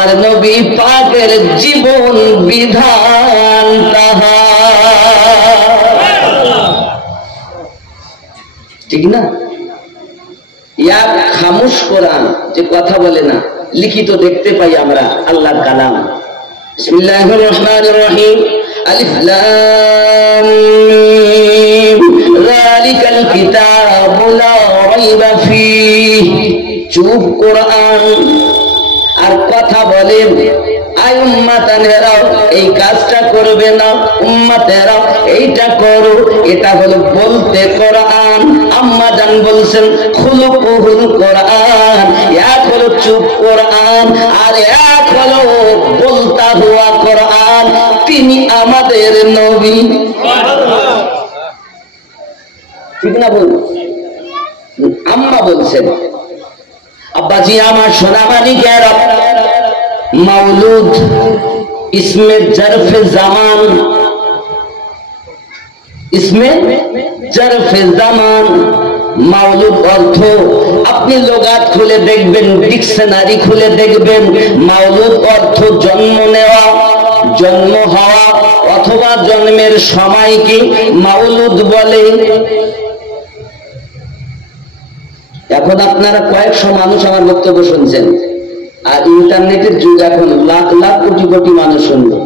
আমার নবী পাকের জীবন বিধান তাহা। ঠিক না? ইয়া খামোশ কোরআন, যে কথা বলে না, লিখিত দেখতে পাই আমরা আল্লাহর কালাম। বিসমিল্লাহির রহমানির রহিম। আলিফ লাম মিম যালিকাল কিতাবু লা রাইবা ফীহি। চুপ কোরআন। আর কথা বলেন, আই উম্মাতানেরাও এই কাজটা করবে না, উম্মাতেরাও এইটা করো। এটা হলো বলতে কোরআন। আম্মা জান বলছেন খুলুকুহুল কোরআন, এক হলো চুপ কোরআন আর এক হলো বলতা হুয়া কোরআন। তিনি আমাদের নবী। ঠিক না বল? আম্মা বলছেন, আব্বাজি আমার সোনামানি কেরা, মাউলুদ ইসমে জরফে জামান, ইসমে জরফে জামান। মাউলুদ অর্থ আপনি লোগাত খুলে দেখবেন, ডিকশনারি খুলে দেখবেন, মাউলুদ অর্থ জন্ম নেওয়া, জন্ম হওয়া অথবা জন্মের সময়কে মাউলুদ বলে। এখন আপনারা কয়েকশো মানুষ আমার বক্তব্য শুনছেন, আর ইন্টারনেটের যুগ, এখন লাখ লাখ কোটি কোটি মানুষ শুনবে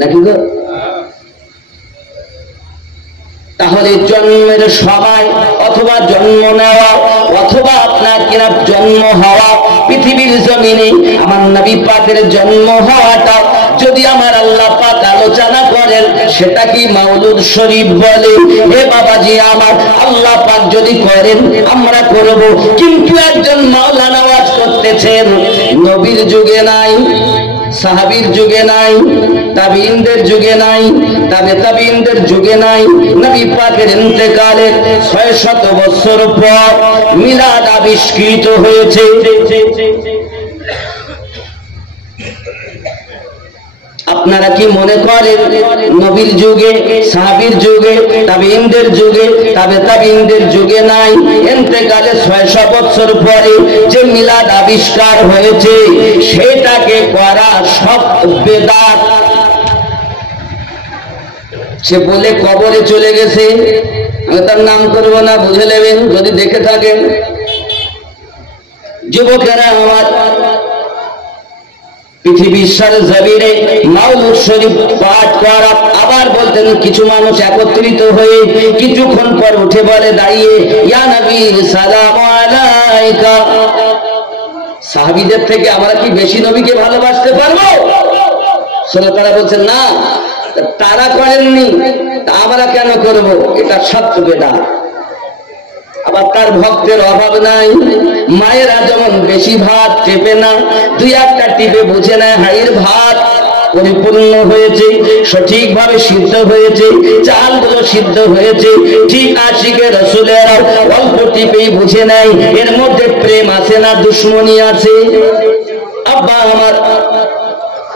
নাকি গো? তাহলে জন্মের সময় অথবা জন্ম নেওয়া অথবা আপনার কিনা জন্ম হওয়া, পৃথিবীর জমিনে আমার নবী পাকের জন্ম হওয়াটা যদি আমার আল্লাহ পাক আলোচনা করেন, সেটা কি মাউলুদ শরীফ বলে? হে বাবাজি আমার, আল্লাহ পাক যদি করেন আমরা করব, কিন্তু একজন মাওলানা ওয়াজ করতেছেন, নবীর যুগে নাই, সাহাবীর যুগে নাই, তাবিঈনদের যুগে নাই, তাবিঈনদের যুগে নাই। নবী পাকের ইন্তেকালের 600 বছর পর মিলাদ আবিষ্কৃত হয়েছে। আপনারা কি মনে করেন নবীর যুগে, সাহাবীর যুগে, তাবিঈনদের যুগে, তাবিঈনদের যুগে নাই? ইন্তেকালের 600 বছর পরে যে মিলাদ আবিষ্কার হয়েছে, সেটাকে করা সব বেদাত। সে বলে কবরে চলে গেছে, আমি তার নাম করব না, বুঝে নেবেন যদি দেখে থাকেন। যুবকেরা আমার, পৃথিবীর জমিনে মাউলুদ শরীফ পাঠ করা, আবার বলতেন কিছু মানুষ একত্রিত হয়ে কিছুক্ষণ পর উঠে বলে দাঁড়িয়ে, ইয়া নবী সালামু আলাইকা। সাহাবীদের থেকে আমরা কি বেশি নবীকে ভালোবাসতে পারবো? তারা বলছেন না, তারা করেননি, আমরা কেন করব? এটা সত্য বেদা। আবার তার ভক্তের অভাব নাই। মায়েরা যেমন বেশি ভাত টেপে না, দুই একটা টিপে বুঝে না হাড়ির ভাত পরিপূর্ণ হয়েছে, সঠিকভাবে সিদ্ধ হয়েছে, চালগুলো সিদ্ধ হয়েছে, ঠিক আশিকে রাসূলেরা অল্প টিপেই বুঝে নাই এর মধ্যে প্রেম আছে না দুশ্মনী আছে। আব্বা আমার,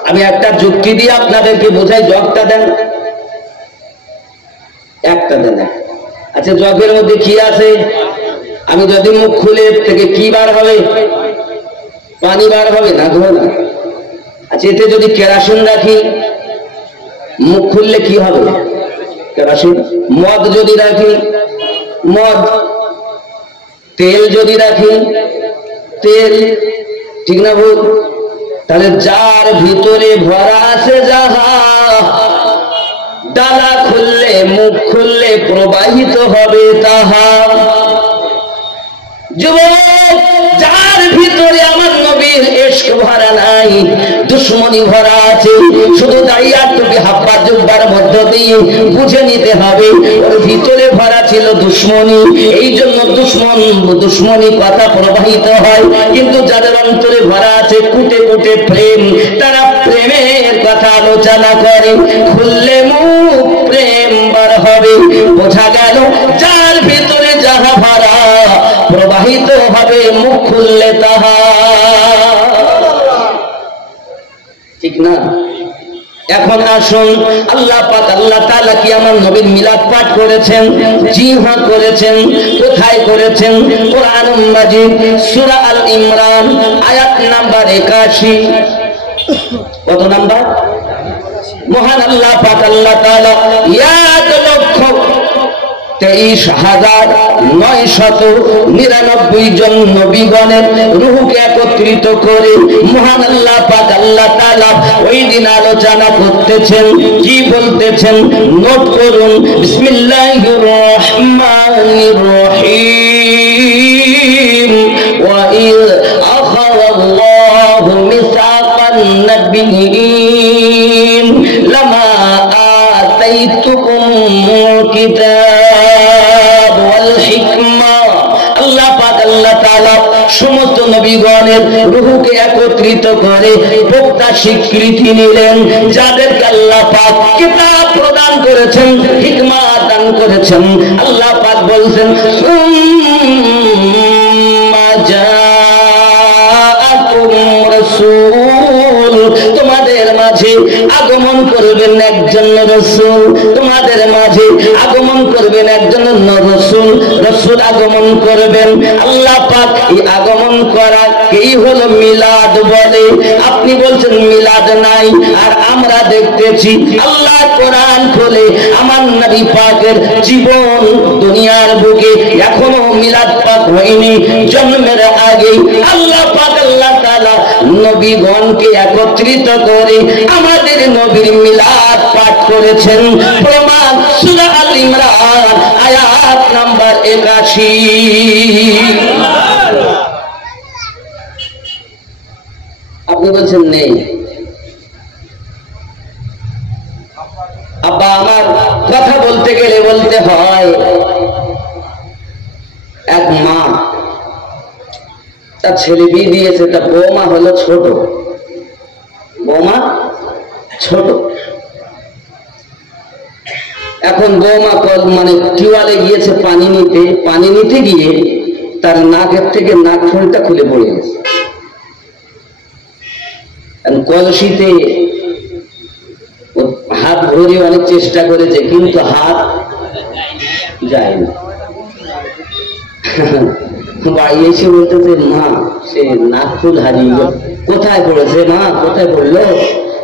আমি একটা যুক্তি দিয়ে আপনাদেরকে বোঝাই, জগটা দেন, একটা দেন। আচ্ছা, জগের মধ্যে কি আছে? আমি যদি মুখ খুলে থেকে কি বার হবে? পানি বার হবে না, ধরো না। আচ্ছা, এতে যদি কেরাসিন রাখি, মুখ খুললে কি হবে? কেরাসিন। মদ যদি রাখি, মদ। তেল যদি রাখি, তেল। ঠিক না ভুল? তাহলে যার ভিতরে ভরা আছে যাহা, ডালা খুললে, মুখ খুললে প্রবাহিত হবে তাহা। যুবক, যার ভিতরে আমার নবীর ইশক ভরা নাই, দুশ্মনী ভরা আছে, শুধু দাঁড়িয়ে টুপি হাব্বা জুব্বার মধ্য দিয়ে বুঝে নিতে হবে ওর ভিতরে ভরা ছিল দুশ্মনী। এই জন্য দুশ্মনী কথা প্রবাহিত হয়। কিন্তু যাদের অন্তরে ভরা আছে কুটে কুটে প্রেম, তারা প্রেমের কথা আলোচনা করে, খুললে মুখ প্রেম বার হবে। বোঝা গেল যার ভিতরে যাহা ভরা প্রবাহিত হবে, মুখ খুললে তাহা। ঠিক না? এখন আসুন, আল্লাহ পাক আল্লাহ তাআলা কি আমার নবীর মিলাদ পাঠ করেছেন? জি হ্যাঁ করেছেন। কোথায় করেছেন? কোরআনুল মাজিদ সূরা আল ইমরান আয়াত নাম্বার 81। কত নাম্বার? মহান আল্লাহ পাক আল্লাহ তাআলা 1,23,999 জন নবীগণের রূহকে একত্রিত করে মহান আল্লাহ পাক আল্লাহ তাআলা ওই দিন আলোচনা করতেছেন। কি বলতেছেন নোট করুন। বিসমিল্লাহির রহমানির রহিম। ওয়া ইয আখাযাল্লাহু মিসাকান নাবিয়্যিন লামা আতাইতুকুম কিতাব ওয়াল হিকমা। আল্লাহ পাক আল্লাহ তাআলা সমস্ত নবীগণের রূহকে একত্রিত করে বক্তা স্বীকৃতি নিলেন, যাদেরকে আল্লাহ পাক কিতাব প্রদান করেছেন, হিকমত দান করেছেন। আল্লাহ পাক বলছেন সুম্মা জাআকুম রাসূল, তোমাদের মাঝে আগমন করবেন একজন রাসূল, তোমাদের মাঝে আগমন করবেন একজন রাসূল, রাসূল আগমন করবেন। আল্লাহ পাক এই আগমন করা এই হলো মিলাদ বলে। আপনি বলছেন মিলাদ নাই, আর আমরা দেখতেছি আল্লাহ কোরআন খুলে আমার নবী পাকের জীবন দুনিয়ার বুকে এখনো মিলাদ পাক হয়নি। জন্মের আগে আল্লাহ পাক আল্লাহ তাআলা নবীগণকে একত্রিত করে আমাদের নবীর মিলাদ পাঠ করেছেন। প্রমাণ সূরা আল ইমরান আয়াত নাম্বার 81। আপনি বলছেন নেই। আব্বা আমার কথা বলতে গেলে বলতে হয়, এক মা তার ছেলে বিয়ে দিয়েছে, তার বৌমা হলো ছোট, বৌমা ছোট। এখন বৌমা মানে টিউবওয়েলে গিয়েছে পানি নিতে, পানি নিতে গিয়ে তার নাকের থেকে নাক ফুলটা খুলে পড়ে গেছে। কলসিতে হাত ভরে অনেক চেষ্টা করেছে, কিন্তু হাত যায়নি। বাড়ি এসে বলতেছে মা সে নাক ফুল হারিয়ে গেল। কোথায় পড়েছে মা? কোথায় পড়লো?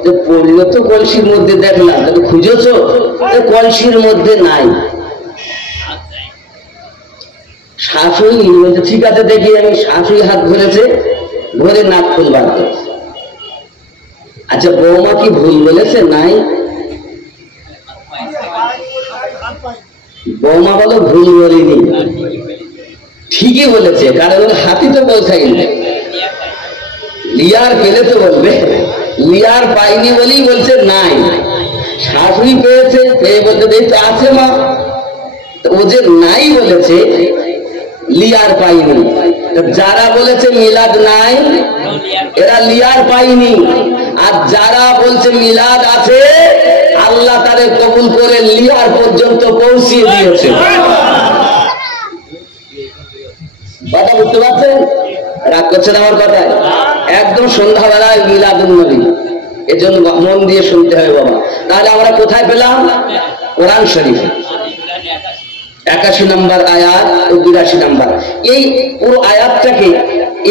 যে পড়লো তো কলসির মধ্যে, দেখলাম। খুঁজেছো? কলসির মধ্যে নাই। শাশুড়ি বলছে ঠিক আছে দেখি আমি। শাশুড়ি হাত ধরেছে, ধরে নাক ফুল বার করেছে। আচ্ছা বৌমা কি ভুল বলেছে? নাই। বৌমা বলো ভুল বলিনি, ঠিকই বলেছে, কারণ হাতি তো পৌঁছাইনি। লিয়ার পেলে তো বলবে, লিয়ার পাইনি বলেই বলছে নাই। শাশুড়ি পেয়েছে, পেয়ে বলতে দেখতে আছে মা। ও যে নাই বলেছে, লিয়ার পাইনি। যারা বলেছে মিলাদ নাই, এরা লিয়ার পাইনি। আর যারা বলছে মিলাদ আছে, আল্লাহ তাদের কবুল করে লিয়ার পর্যন্ত পৌঁছিয়ে দিয়েছে। কথা বুঝতে পারছেন? রাগ করছেন আমার কথায়? একদম সন্ধ্যাবেলায় মিলাদুন নবী, এজন্য মন দিয়ে শুনতে হবে বাবা। তাহলে আমরা কোথায় পেলাম? কোরআন শরীফে 81 নম্বর আয়াত ও 82 নম্বর। এই পুরো আয়াতটাকে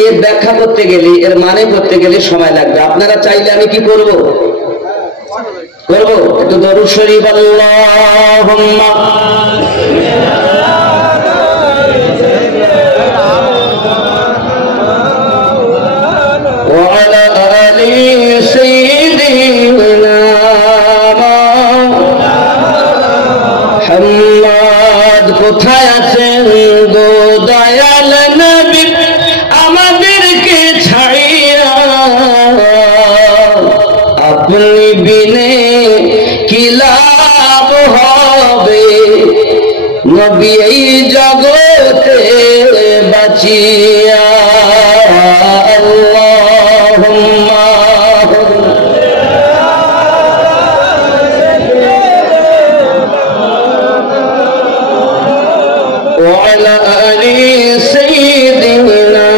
এর ব্যাখ্যা করতে গেলে, এর মানে করতে গেলে সময় লাগবে। আপনারা চাইলে আমি কি করব? একটু দরুদ শরীফ আল্লাহুম্মা وعلى آل سيدنا محمد। কোথায় আছেন গো দয়াল নবী আমাদেরকে ছাড়িয়া? আপনি বিনে কি লাভ হবে নবী এই জগতে বাঁচিয়া? আল্লাহুম্মা وعلى آل سيدنا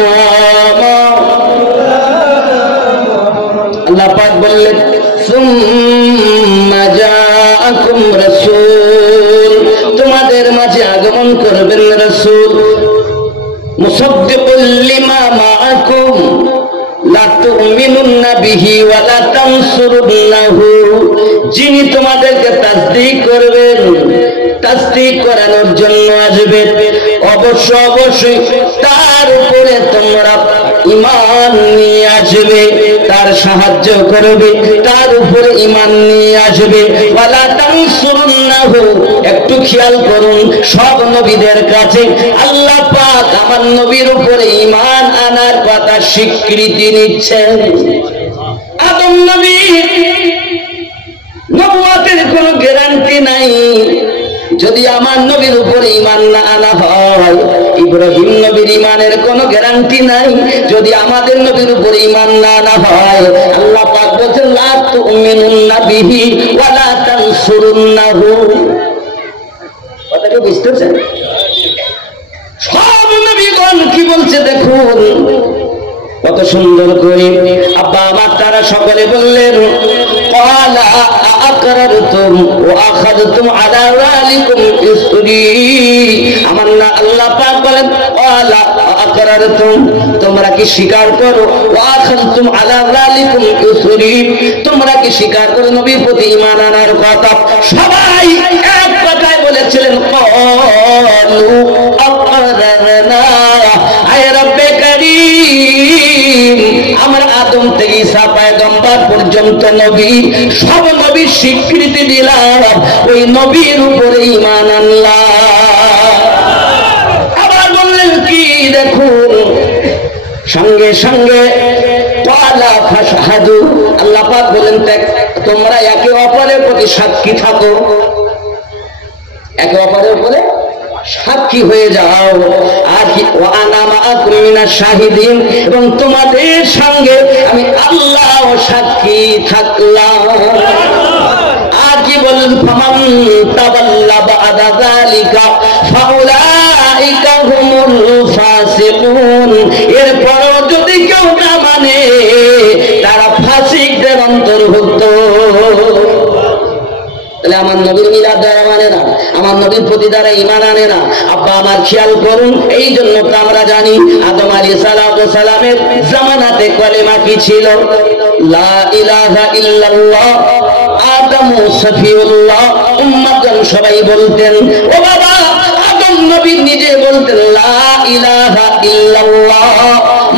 আল্লাহ পাক বললেন সুম্মা জাআকুম রাসূল, তোমাদের মাঝে আগমন করবেন রাসূল। মুসাদ্দিকুল লিমা মাআকুম লা তুমিনুন্না বিহি ওয়া লা তানসুরুন্নাহু, যিনি তোমাদেরকে তাসদীক করবেন, তাসদীক করানোর জন্য আসবেন, অবশ্যই তার উপরে তোমরা ঈমান নিয়ে আসবে, তার সাহায্য করবে, তার উপরে ঈমান নিয়ে আসবে। ওয়া লা তানসুরুন্নাহু, একটু খেয়াল করুন, সব নবীদের কাছে আল্লাহ পাক আমার নবীর উপরে ঈমান আনার কথা স্বীকৃতি নিচ্ছেন। আদম নবী নবুয়তের কোনো গ্যারান্টি নাই, যদি আমার নবীর উপরে ঈমান না আনা হয়। ইব্রাহিম নবীর ঈমানের কোনো গ্যারান্টি নাই, যদি আমাদের নবীর উপরে ঈমান না আনা হয়। আল্লাহ পাক বলেন লা তুমিনুন্না বিহি ওয়া লা তানসুরুন্নাহু। কথাটা বুঝতেছেন? সব নবীগণ কি বলছে দেখুন কত সুন্দর করে। আব্বা আমার তারা সকলে বললেন ক্বালা আকরারতুম ওয়া আখাযতুম আলা যালিকুম ইসরি। আমার না আল্লাহ পাক বলেন ক্বালা আকরারতুম, তোমরা কি স্বীকার করো, ওয়া আখাযতুম আলা যালিকুম ইসরি, তোমরা কি স্বীকার করো নবীর প্রতি ঈমান আনার কথা। সবাই এক কথায় বলেছিলেন ক্বালু আকরারনা। আয় রব্বে কারীম, আমরা আদম থেকে ঈসা পয়গম্বর পর্যন্ত নবী, সব নবীর স্বীকৃতি দিলাম, ওই নবীর উপরে ঈমান আনলাম। আবার বললেন কি দেখুন, সঙ্গে সঙ্গে ক্বালা ফাশহাদু, আল্লাহ পাক বলেন তোমরা একে অপরের প্রতি সাক্ষী থাকো, একে অপরের উপরে সাক্ষী হয়ে যাও। আর কি ওয়ানা মাআকুম মিনাশ শাহিদিন, এবং তোমাদের সঙ্গে আমি আল্লাহ সাক্ষী থাকলাম। আর কি বলেন ফামান তাওয়াল্লা বাদা যালিকা ফাউলাইকা হুমুল ফাসিকুন, এরপরও যদি কেউ না মানে তারা ফাসিকদের অন্তর্ভুক্ত। তাহলে আমার নবীর মিলাদ দ্বারা মানে না, আমার নবীর প্রতি দ্বারা ঈমান আনে না। আব্বা আমার খেয়াল করুন, এই জন্য তো আমরা জানি আদম আলাইহিস সালামের জামানাতে কলেমা কি ছিল? লা ইলাহা ইল্লাল্লাহ। আদম সফিউল্লাহ, উম্মতগণ সবাই বলতেন। ও বাবা, আদম নবী নিজে বলতেন লা ইলাহা ইল্লাল্লাহ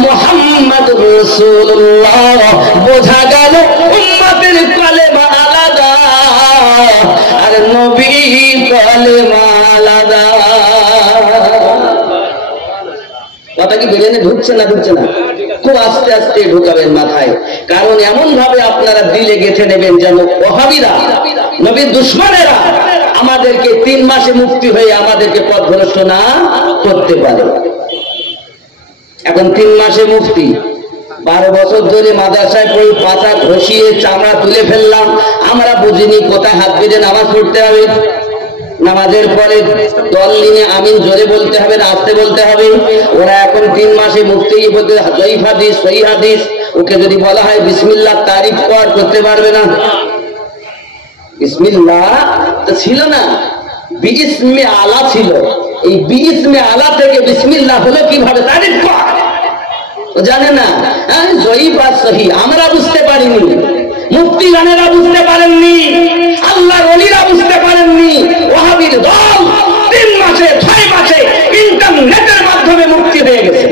মুহাম্মাদুর রাসূলুল্লাহ। বোঝা গেল উম্মতের কলেমা আলাদা আর নবীর কলেমা আলাদা। কথা কি বেরেনে ঢুকছে না? ঢুকছে না? খুব আস্তে আস্তে ঢুকাবেন মাথায়, কারণ এমন ভাবে আপনারা দিলে গেঁথে নেবেন যেন ওহাবীরা, নবীর দুশমনেরা আমাদেরকে 3 মাসে মুক্তি হয়ে আমাদেরকে পথভ্রষ্ট না করতে পারে। এখন 3 মাসে মুক্তি, 12 বছর ধরে মাদ্রাসায় পড়ে পাতা ঘষিয়ে চামড়া তুলে ফেললাম, আমরা বুঝিনি কোথায় হাত বেঁধে নামাজ পড়তে হবে, নামাজের পরে দল নিয়ে আমিন জোরে বলতে হবে না আস্তে বলতে হবে। ওরা এখন 3 মাসে মুক্তি বলতে জয়ীফ হাদিস সহিহ হাদিস, ওকে যদি বলা হয় বিসমিল্লাহ তারিফ করতে পারবে না। বিসমিল্লাহ তো ছিল না, বিইসমে আলা ছিল। এই বিইসমে আলা থেকে বিসমিল্লাহ হলো কিভাবে? তারিফ কর জানে না। জয়ীফ আর সহিহ আমরা বুঝতে পারিনি, মুফতি গানেরা বুঝতে পারেননি, আল্লাহর ওলিরা বুঝতে পারেননি। ওয়াহাবীর দল 3 মাসে 6 মাসে ইন্টারনেটের মাধ্যমে মুক্তি হয়ে গেছে,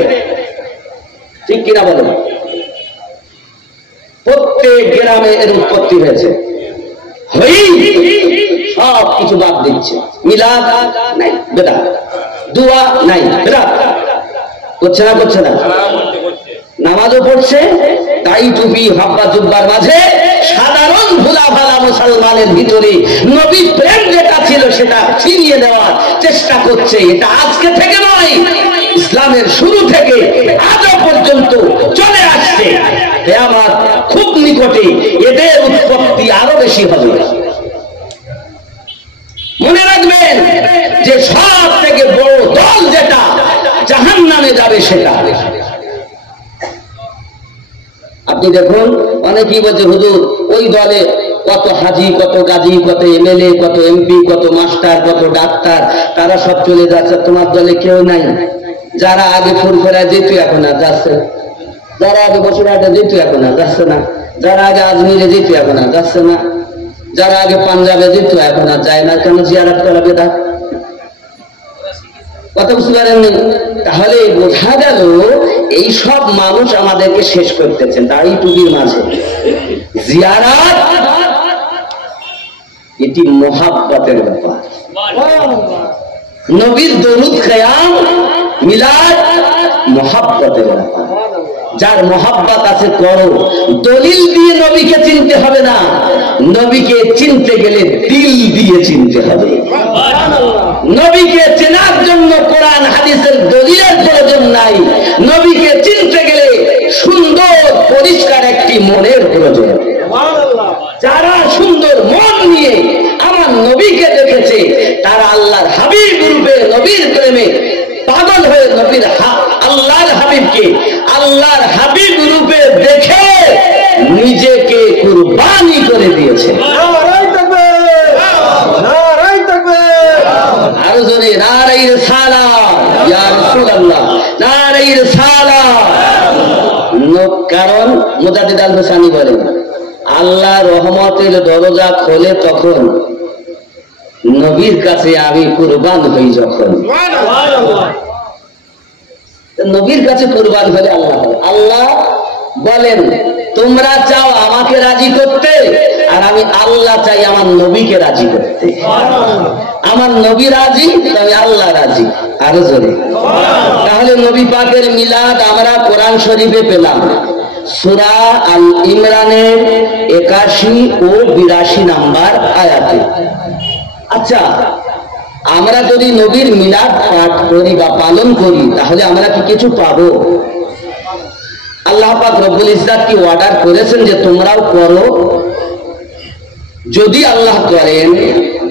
ঠিক কিনা বলেন? প্রত্যেক গ্রামে এর উৎপত্তি হয়েছে। সব কিছু বাদ দিচ্ছে, মিলাদ নাই, বেদাত, দুয়া নাই, বেদাত করছে না? করছে না? নামাজও পড়ছে, তাই টুপি হাব্বা জুব্বার মাঝে সাধারণ ভোলা ভালা মুসলমানের ভিতরে নবী প্রেম যেটা ছিল সেটা ছিনিয়ে দেওয়ার চেষ্টা করছে। এটা আজকে থেকে নয়, ইসলামের শুরু থেকে আজও পর্যন্ত চলে আসছে। কিয়ামত খুব নিকটে, এদের উৎপত্তি আরো বেশি হবে। মনে রাখবেন যে সব থেকে বড় দল যেটা জাহান্নামে যাবে সেটা। আপনি দেখুন অনেকেই বলছে হুজুর ওই দলে কত হাজি, কত গাজী, কত এমএলএ, কত এমপি, কত মাস্টার, কত ডাক্তার, তারা সব চলে যাচ্ছে, তোমার দলে কেউ নাই। যারা আগে ফুরফুরায় যেত এখন আর যাচ্ছে, যারা আগে বসুরহাটে যেত এখন আর যাচ্ছে না, যারা আগে আজমিরে যেত এখন আর যাচ্ছে না, যারা আগে পাঞ্জাবে যেত এখন আর যায় না। কেন? জিয়ারত করা বেদা। কথা বুঝতে পারেননি? তাহলে বোঝা গেল এই সব মানুষ আমাদেরকে শেষ করতেছেন দাড়ি টুপির মাঝে। জিয়ারত এটি মুহাব্বতের ব্যাপার। নবীর দরুদ কিয়াম মিলাদ মুহাব্বতের ব্যাপার। যার মুহাব্বত আছে করো। দলিল দিয়ে নবীকে চিনতে হবে না, নবীকে চিনতে গেলে দিল দিয়ে চিনতে হবে। নবীকে চেনার জন্য কোরআন হাদিসের দলিলের প্রয়োজন নাই, নবীকে চিনতে গেলে সুন্দর পরিষ্কার একটি মনের প্রয়োজন। যারা সুন্দর মন নিয়ে আমার নবীকে দেখেছে তারা আল্লাহর হাবিব রূপে নবীর প্রেমে পাগল হয়ে নবীর আল্লাহর হাবিবকে আল্লাহর হাবিব রূপে দেখে নিজেকে কুরবানি করে দিয়েছে। আরো জোরে নারায়ে রিসালাত, ইয়া রাসূলুল্লাহ, নারায়ে রিসালাত। কারণ মুজাদ্দিদ আল হুসাইনি বলেন আল্লাহ রহমতের দরজা খোলে তখন, নবীর কাছে আমি কুরবান হই যখন। নবীর কাছে কুরবান হলে আল্লাহ, আল্লাহ বলেন তোমরা চাও আমাকে রাজি করতে, আর আমি আল্লাহ চাই আমার নবীকে রাজি করতে। আমার নবী রাজি, তবে আল্লাহ রাজি। আরো জোরে। তাহলে নবী পাকের মিলাদ আমরা কোরআন শরীফে পেলাম সূরা আল ইমরানের 81 ও 82 নাম্বার আয়াতে। আচ্ছা, আমরা যদি নবীর মিলাদ পাঠ করি বা পালন করি তাহলে আমরা কি কিছু পাবো? আল্লাহ পাক রব্বুল ইজ্জত কি অর্ডার করেছেন যে তোমরাও করো? যদি আল্লাহ করেন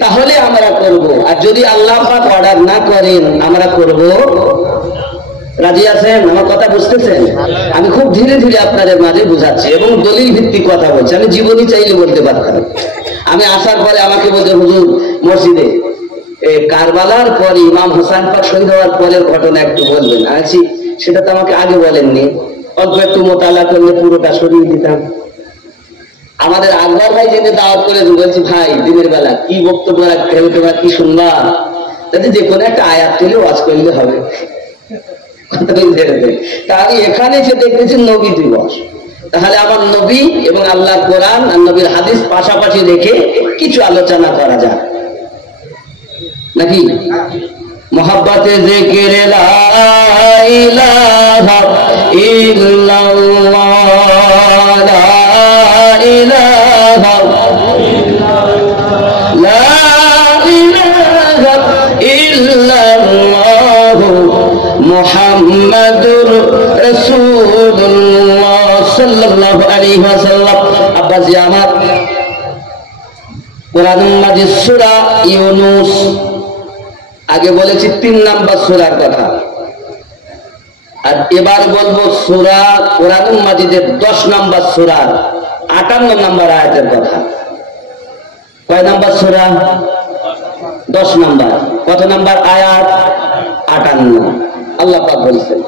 তাহলে আমরা করব, আর যদি আল্লাহ পাক অর্ডার না করেন আমরা করব। রাজি আছেন? আমার কথা বুঝতেছেন? আমি খুব ধীরে ধীরে আপনাদের মাঝে বুঝাচ্ছি এবং দলিল ভিত্তিক কথা বলছি। আমি জীবনী চাইলে বলতে পারতাম। আমি আসার পরে আমাকে বলতে হুজুর মসজিদে কারবালার পরে ইমাম হোসেন পাক শহীদ হওয়ার পরের ঘটনা একটু বলবেন। আছি সেটা তো আমাকে আগে বলেননি, অল্প একটু মোতালা করলে পুরোটা সরিয়ে দিতাম। আমাদের আকবর ভাই যেতে দাওয়াত করে বলছি ভাই দিনের বেলা কি বক্তব্য রাখতে হবে, তোমরা কি শুনবা? যাতে যে কোনো একটা আয়াত তুলে ওয়াজ করলে হবে। তাহলে এখানে এসে দেখতেছি নবী দিবস, তাহলে আমার নবী এবং আল্লাহর কোরআন আর নবীর হাদিস পাশাপাশি রেখে কিছু আলোচনা করা যায় নাকি? মোহাব্বতে যিকির লা ইলাহা ইল্লাল্লাহ, লা ইলাহা লা ইলাহা ইল্লাল্লাহ মুহাম্মাদুর রাসূলুল্লাহ সাল্লাল্লাহু আলাইহি ওয়াসাল্লাম। আব্বাজি আমার কোরআন মাজিদ সূরা ইউনূস, আগে বলেছি 3 নাম্বার সূরার কথা, আর এবার বলবো সূরা কোরআন মাজিদের 10 নাম্বার সূরার 58 নাম্বার আয়াতের কথা। কয় নাম্বার সূরা? 10 নাম্বার। কত নাম্বার আয়াত? 58। আল্লাহ পাক বলেছেন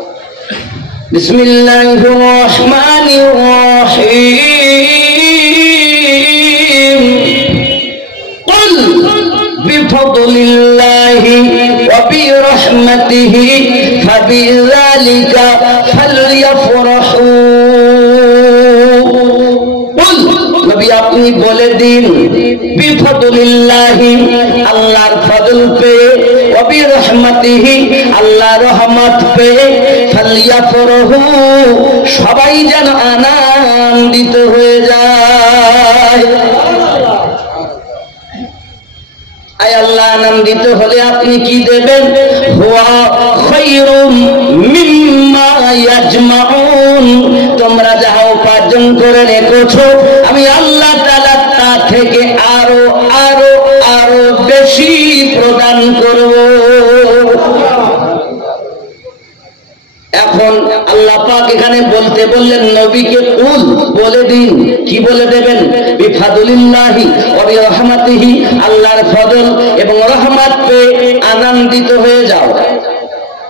বিসমিল্লাহির রহমানির রহিম, কুল বিফদলিল্লাহি ওয়া বিরহমাতিহি ফাবিযালিকা ফালইফরাহু। কুল নবী আপনি বলে দিন, বিফদলিল্লাহি আল্লাহর ফজল পেয়ে, ওয়া বিরহমাতিহি আল্লাহর রহমত পেয়ে, ফালইফরাহু সবাই যেন আনন্দিত হয়ে যায়। আয় আল্লাহ আনন্দিত হলে আপনি কি দেবেন? হুয়া খায়রুম মিম্মা ইয়াজমাউন, তোমরা যা উপার্জন করে রেখেছো আমি আল্লাহ তাআলা তা থেকে আরো আরো আরো বেশি প্রদান করব। এখন আল্লাহ পাক এখানে বলতে বললেন নবীকে কুল বলে দিন কি বলে দেবেন? বিফাদুলিল্লাহি ওয়া বিরহমাতিহি, আল্লাহর ফজল এবং রহমত পেয়ে আনন্দিত হয়ে যাও।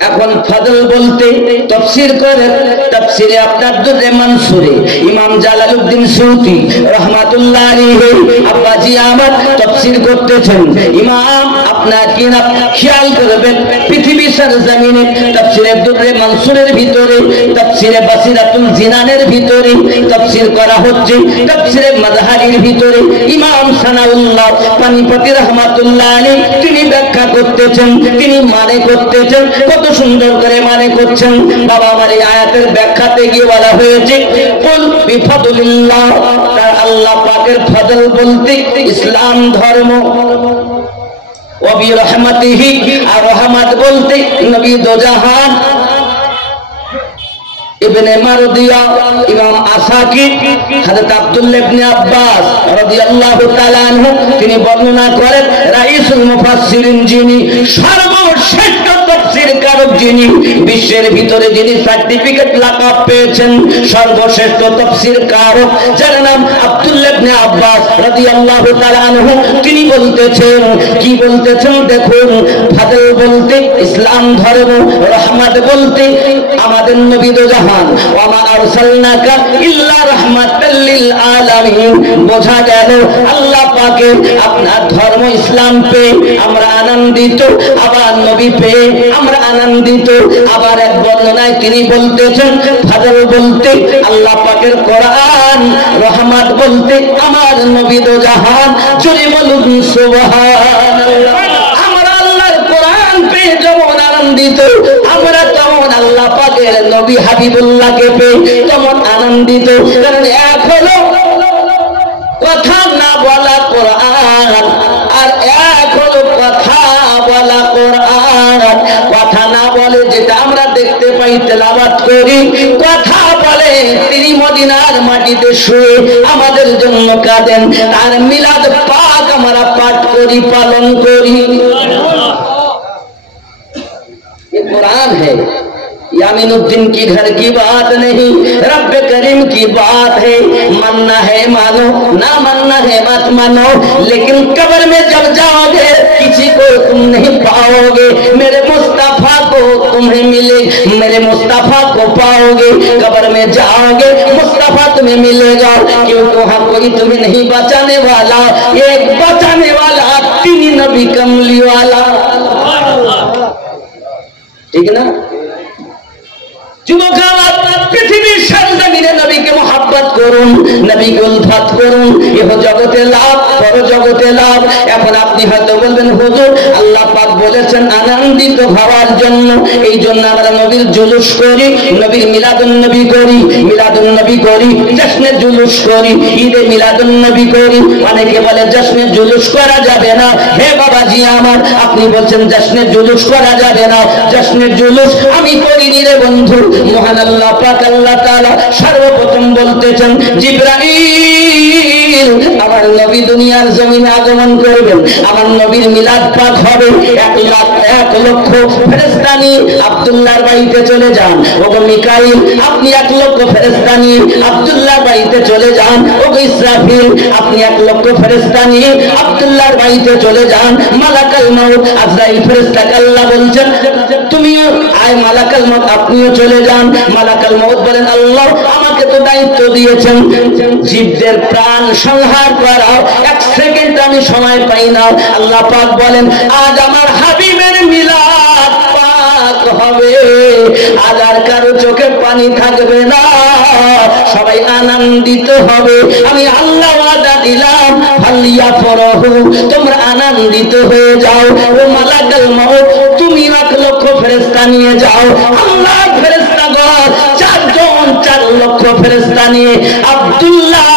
এখন ফজল বলতে তাফসীর করেন, তাফসীরে আপনার দুরে মানসুরে ইমাম জালালউদ্দিন সুয়ুতী রাহমাতুল্লাহ আলাইহি আব্বাজি আমার তাফসীর করতেছেন। ইমাম আপনার কি না খেয়াল করবেন, পৃথিবীর সরজমিনে তাফসীরে দুরে মানসুরের ভিতরে, তাফসীরে বাসিরাতুল জিনানের ভিতরে তাফসীর করা হচ্ছে, তাফসীরে মাযহারির ভিতরে ইমাম সানাউল্লাহ পানিপতি রাহমাতুল্লাহ আলাইহি তিনি ব্যাখ্যা করতেছেন, তিনি মানে করতেছেন, কত সুন্দর করে মানে করছেন। বাবা আমার এই আয়াতের ব্যাখ্যাতে গিয়ে বলা হয়েছে কুল বিফাদুলিল্লাহ, তার আল্লাহ পাকের ফজল বলতে ইসলাম ধর্ম, ওয়া বিরহমাতিহি আর রহমত বলতে নবী দো জাহান। ইবনে মারদিয়া ইমাম আসাকির হযরত আব্দুল্লাহ ইবনে আব্বাস রাদিয়াল্লাহু তাআলা আনহু তিনি বর্ণনা করেন রাইসুল মুফাসসিরিন, যিনি সর্বশ্রেষ্ঠ তাফসীর কারক, যিনি বিশ্বের ভিতরে যিনি সার্টিফিকেট লাকাব পেয়েছেন সর্বশ্রেষ্ঠ তাফসীর কারক, যার নাম আব্দুল্লাহ ইবনে আব্বাস রাদিয়াল্লাহু তাআলা আনহু, তিনি বলতেছেন কি বলতেছেন দেখুন, ফাদল বলতে ইসলাম ধর্ম, রহমত বলতে আমাদের নবী দো জাহান, ওয়া মা আরসালনাকা ইল্লা রাহমাতাল লিল আলামিন। বোঝা গেল আল্লাহ পাকের আপনার ধর্ম ইসলাম পেয়ে আমরা আনন্দিত, আবার নবী পেয়ে আমরা আনন্দিত। আবার এক বর্ণনায় তিনি বলতেছেন ফাদল বলতে আল্লাহ পাকের কোরআন, রহমত বলতে আমার নবী দো জাহান। যদি বলুন সুবহানাল্লাহ। আমরা আল্লাহর কোরআন পেয়ে যেমন আনন্দিত, আমরা তেমন আল্লাহ পাকের নবী হাবিবুল্লাহকে পেয়ে তেমন আনন্দিত। কারণ এক হলো কথা না বলা কোরআন, আর এক হলো কথা বলা কোরআন। কথা না বলে যেটা আমরা দেখতে পাই তেলাওয়াত করি, কথা বলে তিনি মদিনার মাটিতে শুয়ে আমাদের জন্য কাঁদেন, তার মিলাদ পাক আমরা পাঠ করি, পালন করি। ये कुरान है, यामीनुद्दीन की घर की बात नहीं, रब करीम की बात है। मानना है मानो, ना मानना है मत मानो, लेकिन कब्र में जब जाओगे किसी को तुम नहीं पाओगे, मेरे मुस्तफा को तुम्हें मिले, मेरे मुस्तफा को पाओगे। कब्र में जाओगे मुस्तफा तुम्हें मिलेगा, क्योंकि वहां कोई तुम्हें नहीं बचाने वाला, एक बचाने वाला तीन नबी कमली वाला। ठीक ना? যুবক আমার, পৃথিবীর সরজমিনে নবীকে মহব্বত করুন, নবীকে উলফত করুন, ইহ জগতে লাভ, পর জগতে লাভ। এখন আপনি হয়তো বলবেন হুজুর আল্লাহ পাক বলেছেন আনন্দিত হওয়ার জন্য, এই জন্য আমরা নবীর জুলুস করি, নবীর মিলাদুন নবী করি, মিলাদুন নবী করি, জশ্নে জুলুস করি, ঈদে মিলাদুন নবী করি। অনেকে বলে জশ্নে জুলুস করা যাবে না। হে বাবাজি আমার, আপনি বলছেন জশ্নে জুলুস করা যাবে না, জশ্নে জুলুস আমি করিনি রে বন্ধু। মহান আল্লাহ পাক আল্লাহ তাআলা সর্বপ্রথম বলতেছেন জিবরাইল আমার নবী দুনিয়ার জমিনে আগমন করবেন, আমার নবীর মিলাদ পাক হবে, 1,00,000 ফেরেশতা নিয়ে আব্দুল্লাহর বাড়িতে চলে যান। ওগো মিকাইল আপনি 1,00,000 ফেরেশতা নিয়ে আব্দুল্লাহর বাড়িতে চলে যান। ওগো ইসরাফিল আপনি 1,00,000 ফেরেশতা নিয়ে আব্দুল্লাহর বাড়িতে চলে যান। মালাকাল মউত আজরাইল ফেরেশতাকে আল্লাহ বলছেন তুমিও আয় মালাকাল মউত আপনিও চলে যান। মালাকাল মউত বলেন আল্লাহ আমাকে তো দায়িত্ব দিয়েছেন জীবদের প্রাণ সংহার করা, 1 সেকেন্ড আমি সময় পাই না। আল্লাহ পাক বলেন আজ আমার হাবিবের মিলাদ পাক হবে, আজ আর কারো চোখে পানি থাকবে না, সবাই আনন্দিত হবে। আমি আল্লাহ ওয়াদা দিলাম হালিয়া ফরহু, তোমরা আনন্দিত হয়ে যাও। ও মালাকাল মউত তুমি 1,00,000 ফেরেশতা নিয়ে যাও। আল্লাহ ফেরেশতাগণ 4,00,000 ফেরেশতা নিয়ে আব্দুল্লাহ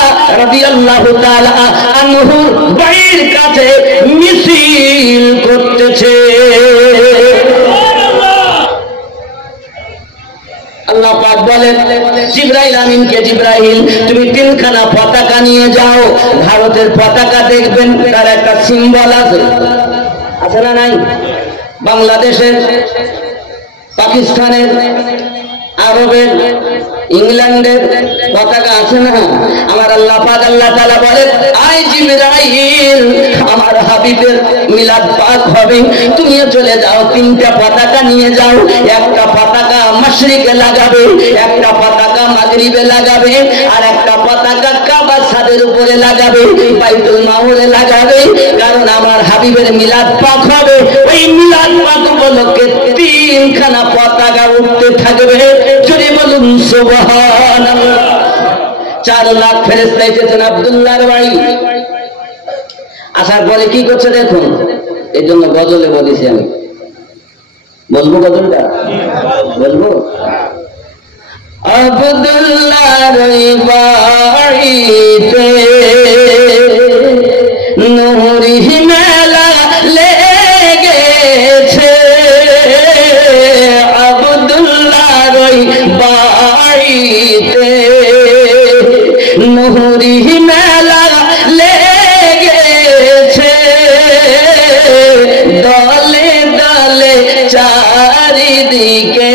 রাদিয়াল্লাহু তাআলা আনহুর বাড়ির কাছে মিছিল করতেছে। আল্লাহ পাক বলেন জিবরাইল আমিনকে, জিবরাইল তুমি 3খানা পতাকা নিয়ে যাও। ভারতের পতাকা দেখবেন তার একটা সিম্বল আছে, আছে না নাই? বাংলাদেশের, পাকিস্তানের, আরবের ইংল্যান্ডের পতাকা আছে না, আমার আল্লাহ পাক আল্লাহ তাআলা বলে আই জিবরাইল আমার হাবিবের মিলাদ পাক হবে, তুমিও চলে যাও, তিনটা পতাকা নিয়ে যাও, একটা পতাকা মাশরিকে লাগাবে, একটা পতাকা মাগরিবে লাগাবে, আর একটা পতাকা কাবা ছাদের উপরে লাগাবে, বাইতুল মামুরে লাগাবে, কারণ আমার হাবিবের মিলাদ পাক হবে। ওই মিলাদ পাক উপলক্ষে তিনখানা পতাকা উঠতে থাকবে। যদি বলুন সুবহানাল্লাহ। 4 লাখ ফেরেশতা এসেছেন আব্দুল্লাহর বাড়ি। আসার পরে কি করছে দেখুন, এই জন্য গজলে বলেছি আমি, বলবো গজলটা, বলবো। আব্দুল্লাহর বাড়িতে নূরি মেলা লেগেছে, আব্দুল্লাহর বাড়িতে নূরি মেলা লেগেছে, দলে দলে চারিদিকে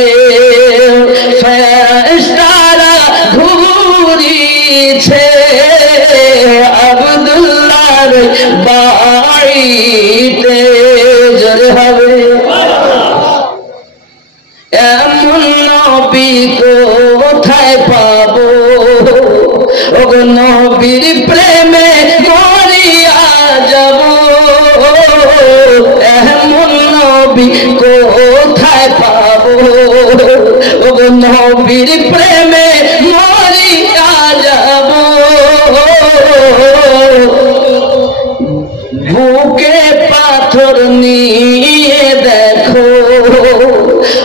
ফেরেশতারা ঘুরিছে, আব্দুল্লাহর বাড়িতে জোরে হবে। এমন নবী কোথায় পাবো, ওগো নবীর প্রেমে মরিয়া যাব, এমন নবী কোথায় পাবো, ওগো নবীর প্রেমে মরিয়া যাব, বুকে পাথর নিয়ে দেখো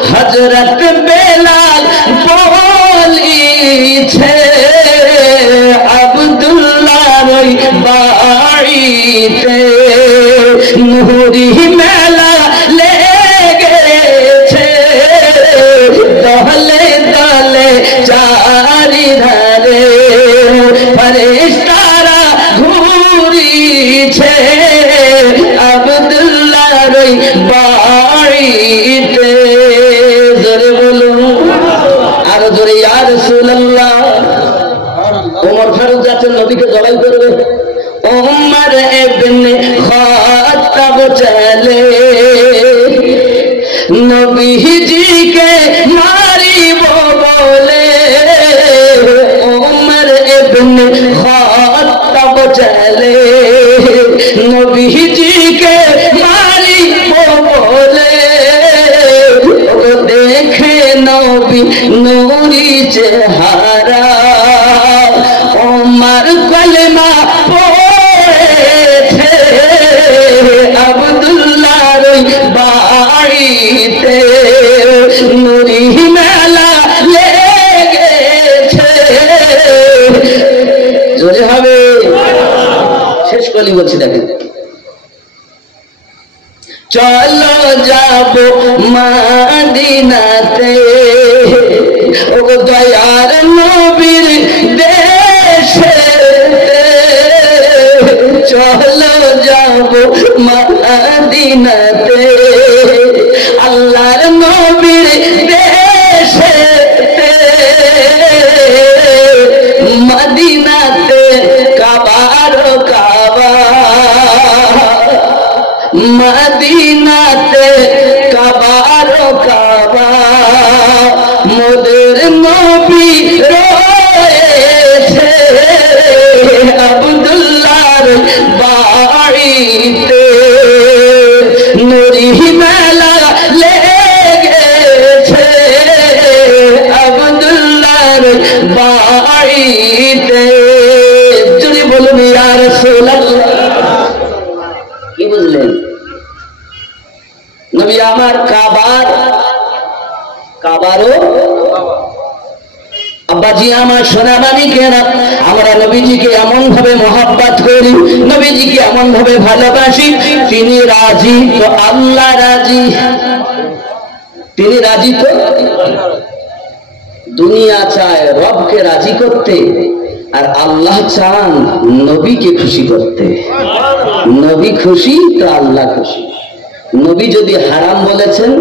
হযরত বেলাল বলিছে, আব্দুল্লাহর বাড়িতে নূরি মেলা লেগেছে, দলে দলে চারিধারে ফেরেশতারা ঘুরিছে, আব্দুল্লাহর বাড়িতে জোরে বলুন, আর জোরে ইয়া রাসূলুল্লাহ। ওমর ফারুক যাচ্ছেন নবীকে জবাই করবে, ওমর ইবনে খাত্তাব চলে নবীজিকে মারিব বলে, ওমর ইবনে খাত্তাব চলে নবীজিকে মারিব বলে, দেখে নবী নূরি চেহারা, ওমর কলমা পড়েছে, আব্দুল্লাহর বাড়িতে নূরি মেলা লেগেছে, জোরে হবে। শেষ কলি বলছি দেখেন, চলো যাব মদিনাতে, ও দয়ার নবীর দেশে, চলো যাব মদিনাতে, আল্লাহর নবীর দেশে, মদিনাতে কাবার কাবা, মদিনাতে কাবার কাবা, মোদের নবী রয়েছে, আব্দুল্লাহর বাড়িতে নূরি মেলা লেগেছে, আব্দুল্লাহর বাড়িতে। যদি বলুন ইয়া রাসূলুল্লাহ। কি বুঝলেন? নবী আমার কাবারও আব্বাজি আমার সোনামানি কেনা, আমরা নবীজিকে এমন ভাবে মহব্বত করি, নবীজিকে এমন ভাবে ভালোবাসি, তিনি রাজি তো আল্লাহ রাজি, তিনি রাজি তো দুনিয়া চায় রবকে রাজি করতে, আর আল্লাহ চান নবীকে খুশি করতে। নবী খুশি তো আল্লাহ খুশি। নবী যদি হারাম বলেছেন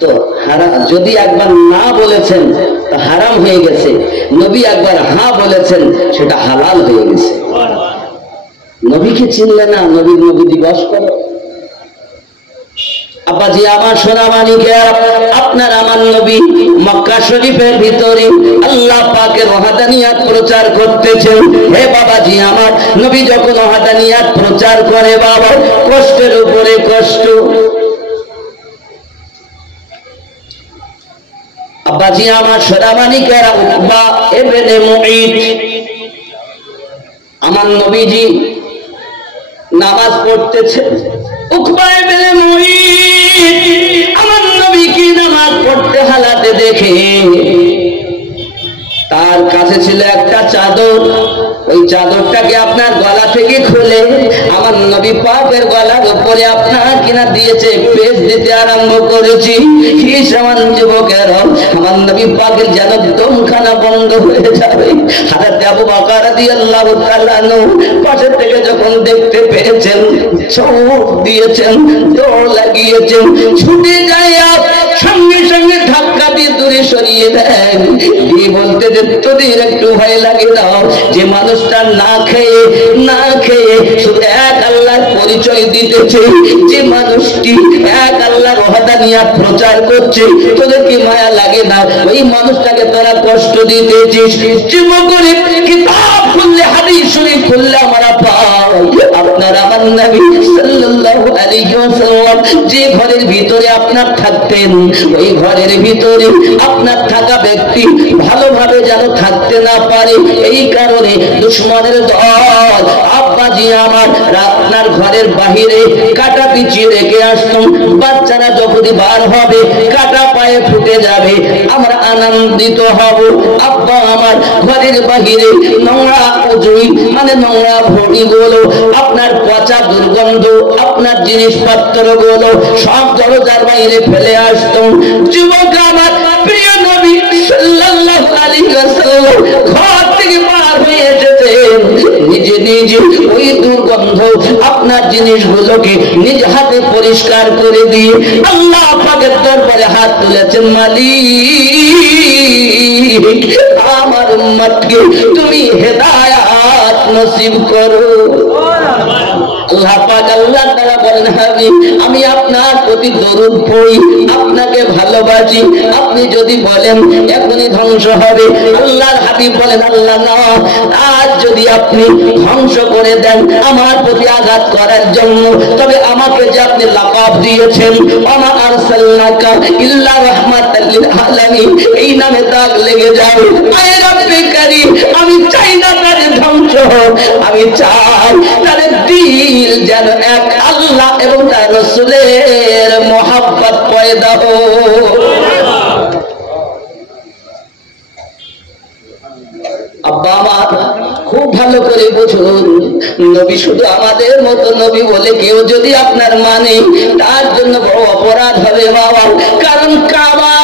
তো যদি একবার না বলেছেন তা হারাম হয়ে গেছে, নবী একবার হ্যাঁ বলেছেন সেটা হালাল হয়ে গেছে। নবীকে চিনলে না, নবীর নবী দিবস করো। আব্বাজি আমার সোনামানিকে, আপনার আমার নবী মক্কা শরীফের ভিতরে আল্লাহ পাকের ওয়াহদানিয়াত প্রচার করতেছেন। হে বাবাজি আমার, নবী যখন ওয়াহদানিয়াত প্রচার করে বাবা, কষ্টের উপরে কষ্ট। আব্বাজি আমার সোনামানিকে, উকবা ইবনে মুঈত, আমার নবীজি নামাজ পড়তেছে। উকবা ইবনে মুঈত আমার নবীকে নামাজ পড়তে হালাতে দেখে তার কাছে ছিল একটা চাদর। ওই চাদরটাকে আপনার গলা থেকে খুলে আমার নবী পাকের গলার উপরে আপনার কিনা দিয়েছে, পেজ দিতে আরম্ভ করেছি। কি সমান যুবকের, আমার নবী পাকের যেন দমখানা বন্ধ হয়ে যাবে। হযরত আবু বকর রাদিয়াল্লাহু তাআলা পাশের থেকে যখন দেখতে পেয়েছেন, ছুট দিয়েছেন, দৌড় লাগিয়েছেন, ছুটে যায় সঙ্গে সঙ্গে ধাক্কা দিয়ে দূরে সরিয়ে দেন। দিয়ে বলতে যে তোদের একটু ভয় লাগে দাও, যে মানুষটা না খেয়ে শুধু এক আল্লাহর পরিচয় দিতেছে, যে মানুষটি এক আল্লাহর ওয়াহদানিয়াত প্রচার করছে, তোদের কি মায়া লাগে না? ওই মানুষটাকে তোরা কষ্ট দিতেছিস। যুবকরে কিতাব খুললে, হাদিস শরীফ খুললে আমরা পাই, আপনার আমার নবী সাল্লাল্লাহু আলাইহি ওয়াসাল্লাম যে ঘরের ভিতরে আপনার থাকতেন, ওই ঘরের ভিতরে আপনার থাকা ব্যক্তি ভালোভাবে যেন থাকতে না পারে, এই কারণে দুশমনের দল আব্বাজি আমার আপনার ঘরের বাহিরে কাটা পিছিয়ে রেখে আসতাম। বাচ্চারা যখনই বার হবে কাটা পায়ে ফুটে যাবে, আমরা আনন্দিত হব। আব্বা আমার ঘরের বাহিরে নোংরা উজুই মানে নোংরা ভড়ি গুলো, আপনার পচা দুর্গন্ধ, আপনার জিনিসপত্র গুলো সব দরজার বাইরে ফেলে আসতাম। যুবক আমার প্রিয় নবী সাল্লাল্লাহু আলাইহি ওয়াসাল্লাম ঘর থেকে বার হয়ে যেতেন, নিজে নিজে ওই দুর্গন্ধ আপনার জিনিসগুলোকে নিজ হাতে পরিষ্কার করে দিয়ে আল্লাহ পাকের দরবারে হাত তুলেছেন, মালিক আমার উম্মতকে তুমি হেদায়েত নসিব করো। আল্লাহ পাক আল্লাহ তাআলা বলেন, আমি আপনার প্রতি দরুদ পড়ি, আপনাকে ভালোবাসি। আপনি যদি বলেন এখনই ধ্বংস হবে, আল্লাহর হাবিব বলেন, আল্লাহ না, আজ যদি আপনি ধ্বংস করে দেন আমার প্রতি আঘাত করার জন্য, তবে আমাকে যে আপনি লাকাব দিয়েছেন ওমা আরসালনাকা ইল্লা রাহমাতাল লিল আলামিন, এই নামে দাগ লেগে যাবে। আয় রব্বে কারীম, আমি চাই না তার ধ্বংস হোক, আমি চাই তার দিল যেন এক আল্লাহ এবং তার রাসূলের মহব্বত পয়দা হোক। আব্বা আমার খুব ভালো করে বুঝুন, নবী শুধু আমাদের মতো নবী বলে কেউ যদি আপনার মানে, তার জন্য বড় অপরাধ হবে বাবা। কারণ কাবা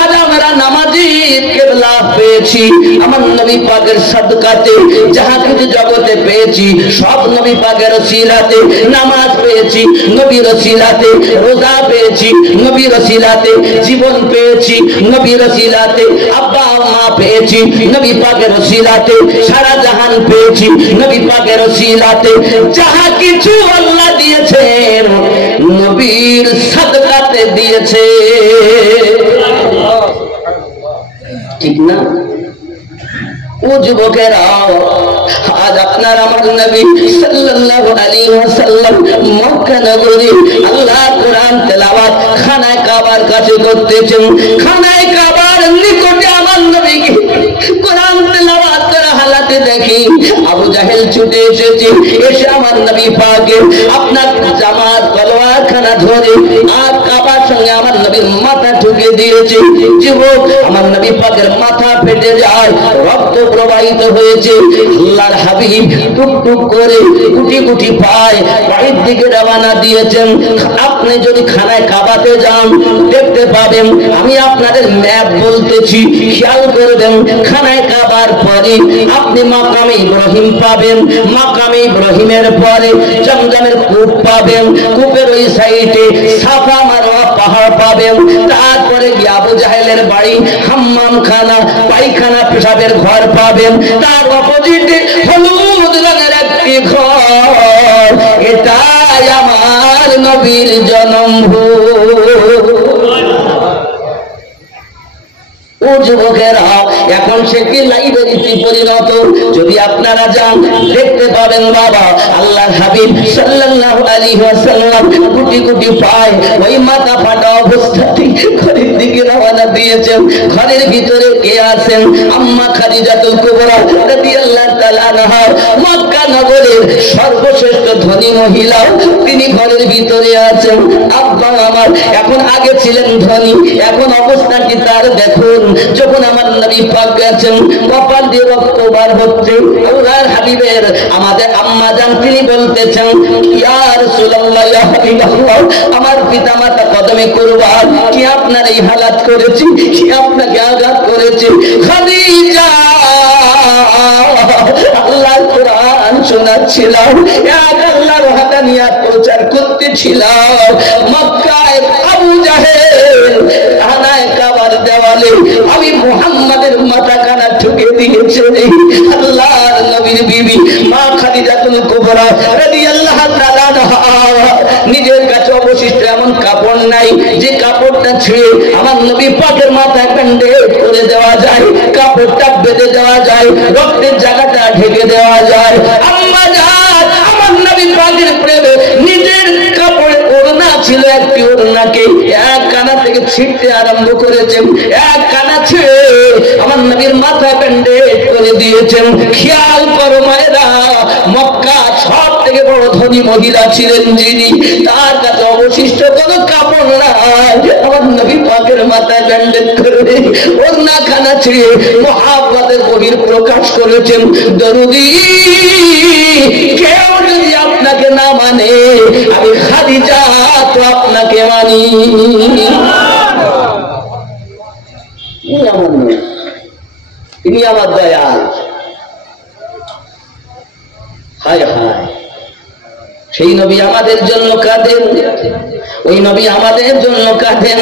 আজ আমরা নামাজির কিবলা পেয়েছি, আমার নবী পাকের সাদকাতে যাহা কিছু জগতে পেয়েছি সব নবী পাকের ওসিলাতে। নামাজ পেয়েছি নবীর ওসিলাতে, রোজা পেয়েছি নবীর ওসিলাতে, জীবন পেয়েছি নবীর ওসিলাতে, আব্বা মা পেয়েছি নবী পাকের ওসিলাতে, সারা জাহান পেয়েছি নবী পাকের ওসিলাতে। যাহা কিছু আল্লাহ দিয়েছেন নবীর সাদকাতে দিয়েছে, ঠিক না? ও যুবকেরা, আজ আপনার আমার নবী সাল্লাল্লাহু আলাইহি ওয়াসাল্লাম মক্কা নগরী আল্লাহ কোরআন তেলাওয়াত খানায়ে কাবার কাছে করতেছেন। খানায়ে কাবার নিকটে আমার নবীকে কোরআন তেলাওয়াত করা হালাতে দেখি আবু জাহেল ছুটে এসেছে, এসে আমার নবী পাকে আপনার জামাত তলোয়ার খানা ধরে আর কাবার সঙ্গে আমার নবীর মাথা ঠুকে দিয়েছে। যুবক, আমার নবী পাকের মাথা ফেটে যায়, রক্ত প্রবাহিত হয়েছে। আল্লাহর হাবিব টুক টুক করে কুটি কুটি পায় বাড়ির দিকে রওনা দিয়েছেন। আপনি যদি খানায় কাবাতে যান দেখতে পাবেন, আমি আপনাদের ম্যাপ বলতেছি, খেয়াল করবেন। খানায় কাবার পরে আপনি মাকামে ইব্রাহিম পাবেন, মাকামে ইব্রাহিমের পরে জমজমের কূপ পাবেন, কূপের ওই সাইডে সাফা মারওয়া পাহাড় পাবেন। তারপরে গিয়ে আবু জাহেলের বাড়ি হাম্মাম খানা, পায়খানা, পেশাবের ঘর পাবেন। তার অপোজিটে হলুদ রঙের একটি ঘর, এটাই আমার নবীর জন্মভূমি। ও যুবকেরা, এখন সে কি লাইব্রেরিতে পরিণত। যদি আপনারা যান দেখতে পাবেন বাবা আল্লাহর হাবিব সাল্লাল্লাহু আলাইহি ওয়াসাল্লাম গুটি গুটি পায় ওই মাথা ফাটা অবস্থাতে ঘরের দিকে রওনা দিয়েছেন। ঘরের ভিতরে কে আছেন? আম্মা খাদিজাতুল কুবরা রাদিয়াল্লাহু তাআলা আনহা, মক্কা নগরের সর্বশ্রেষ্ঠ ধনী মহিলা, তিনি ঘরের ভিতরে আছেন। আব্বা আমার এখন আগে ছিলেন ধনী, এখন অবস্থাটি তার দেখুন। যখন আমার নবী পাক গেছেন, কপাল দিয়ে রক্ত বার হচ্ছে, আল্লাহর হাবিবের আমাদের আম্মা জান তিনি বলতেছেন, ইয়া রাসূলুল্লাহ, ইয়া হাবিবাল্লাহ, আমার পিতামাতা কদমে কুরবান, কি আপনার এই হালাত করেছি, কি আপনাকে আঘাত করেছে? খাদিজা, আল্লাহর কোরআন শোনাচ্ছিলাম, এক আল্লাহর ওয়াহদানিয়াত প্রচার করতেছিলাম। মক্কায় আবু জাহেল আনায় কাবার দেওয়ালে আমি মুহাম্মাদের মাথা কানা ঠুকে দিয়েছে। আল্লাহর নবীর বিবি মা খাদিজাতুল কুবরা রাদিয়াল্লাহু তাআলা আনহা, নিজের কাছে অবশিষ্ট এমন কাপড় নাই যে কাপড়টা ছিঁড়ে আমার নবী পাকের মাথায় ব্যান্ডেজ করে দেওয়া যায়, কাপড়টা বেঁধে দেওয়া যায়, রক্তের জায়গাটা ঢেকে দেওয়া যায়। আম্মা জান আমার নবী পাকের প্রেমে নিজের কাপড়ে ওড়না ছিল, একটি ওড়নাকে এক কানা থেকে ছিঁড়তে আরম্ভ করেছেন, এক কানা ছিঁড়ে আমার নবীর মাথায় ব্যান্ডেজ করে দিয়েছেন। খেয়াল করো মায়েরা, মক্কা সব থেকে বড় ধনী মহিলা ছিলেন যিনি, তার কাছে অবশিষ্ট কোনো কাপড় নাই, আমার নবী পাকের মাথায় ব্যান্ডেজ করে ওড়না খানা ছিঁড়ে মহাব্বতের বহির প্রকাশ করেছেন। দরুদি, কেউ যদি আপনাকে না মানে আমি খাদিজা তো আপনাকে মানি। আমার নয়, তিনি আমার দয়াল। হায় হায়, সেই নবী আমাদের জন্য কাঁদেন, ওই নবী আমাদের জন্য কাঁদেন।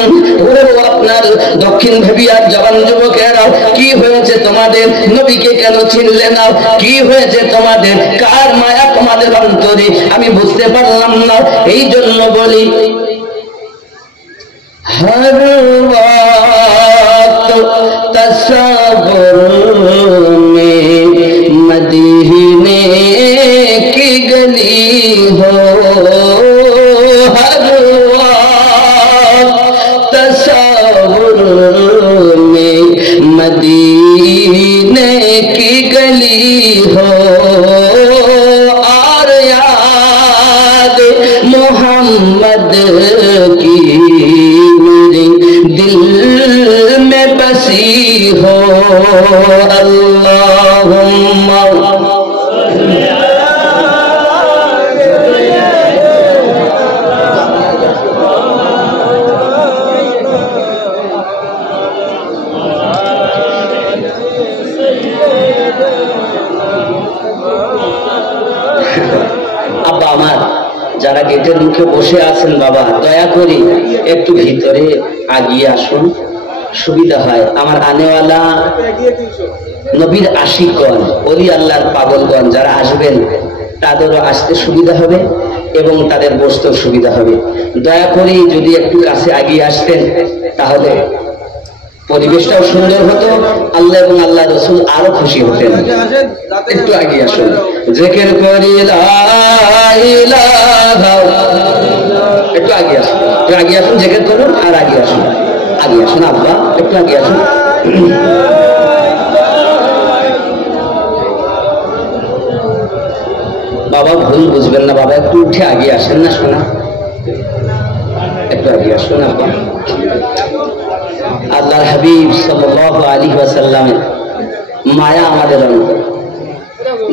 আপনার দক্ষিণ ভেবিয়ার জওয়ান যুবকেরা, কি হয়েছে তোমাদের? নবীকে কেন চিনলে না? কি হয়েছে তোমাদের? কার মায়া তোমাদের অন্তরে? আমি বুঝতে পারলাম না। এই জন্য বলি, हर वक्त तसव्वुर में मदीने की गली हो, हर वक्त तसव्वुर में मदीने की गली हो, और याद मोहम्मद की दिल में बसी हो। अल्लाहुम्मा আব্বা আমার, যারা গেটের মুখে বসে আছেন বাবা, দয়া করে একটু ভিতরে আগিয়ে আসুন, সুবিধা হয়। আমার আনেওয়ালা নবীর আশিকগণ, ওলি আল্লাহর পাগলগণ যারা আসবেন তাদেরও আসতে সুবিধা হবে এবং তাদের বসতেও সুবিধা হবে। দয়া করে যদি একটু কাছে আগিয়ে আসতেন তাহলে পরিবেশটাও সুন্দর হতো, আল্লাহ এবং আল্লাহ রসুল আরো খুশি হতেন। একটু আগিয়ে আসুন, জিকির করি লা ইলাহা, একটু আগিয়ে আসুন, একটু আগিয়ে আসুন, জিকির করুন আর আগিয়ে আসুন, আগিয়ে আসুন আব্বা, একটু আগিয়ে আসুন। বাবা ভুল বুঝবেন না বাবা, একটু উঠে আগিয়ে আসেন না শোনা, একটু আগিয়ে আসুন আব্বা। আল্লাহর হাবিব সাল্লাল্লাহু আলাইহি ওয়াসাল্লামের মায়া আমাদের অন্তরে,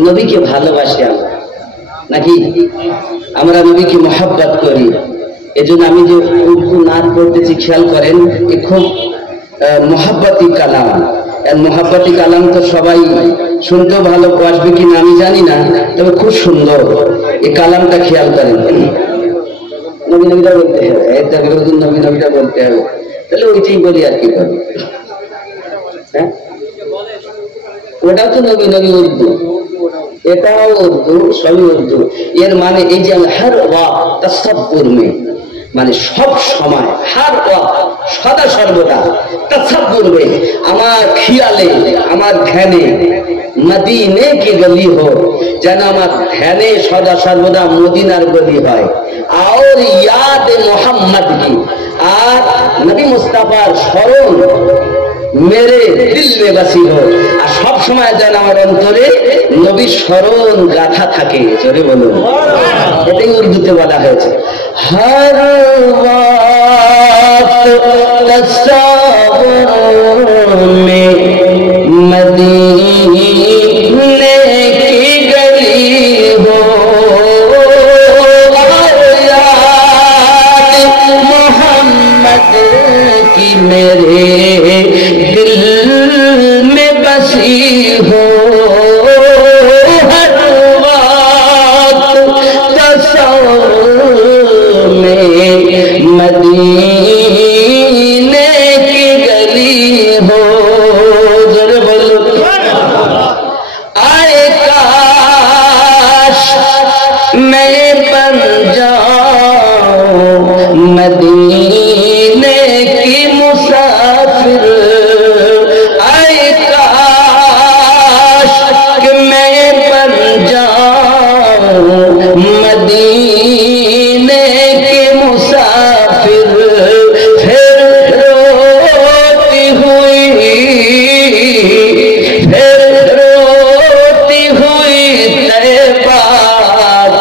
নবীকে ভালোবাসি আমরা নাকি? আমরা নবীকে মহব্বত করি। এজন্য আমি যে উর্দু নাচ করতেছি খেয়াল করেন, এ খুব মহব্বতি কালাম। মহব্বতি কালাম তো সবাই শুনতেও ভালোবাসবে কিনা আমি জানি না, তবে খুব সুন্দর এই কালামটা, খেয়াল করেন। নবী নবীটা বলতে হবে, নবী নবীটা বলতে হবে, তাহলে ওইটাই বলি আর কি করবো। হ্যাঁ, ওটা তো নবী নবী উর্দু, এটাও উর্দু, সবই উর্দু। এর মানে এই যে হর ওয়াক্ত তাসাব্বুর মে, মানে সব সময়, হর ওয়াক্ত সদা সর্বদা, তাসাব্বুর মে আমার খেয়ালে, আমার ধ্যানে, মদিনে কি গলি হো, যেন আমার ধ্যানে সদা সর্বদা মদিনার গলি হয়। আর ইয়াদ মোহাম্মদ কি, আর নবী মুস্তাফার স্মরণ মেরে দিল মে বাসি হো, আর সব সময় যেন আমার অন্তরে নবীর স্মরণ গাথা থাকে। জোরে বলুন, এটাই উর্দুতে বলা হয়েছে। হর ওয়াক্ত তসব্বুর মে মদীনে কি গলি হো, याद मोहम्मद की मेरे दिल में बसी हो, हर वक्त तस्वीर में मदीने की गली हो। जरा बोलो, आए काश मैं बन जाऊं मदीने की मुसाफिर, आए काश कि मैं बन जाऊं मदीने की मुसाफिर, फिर रोती हुई तैबा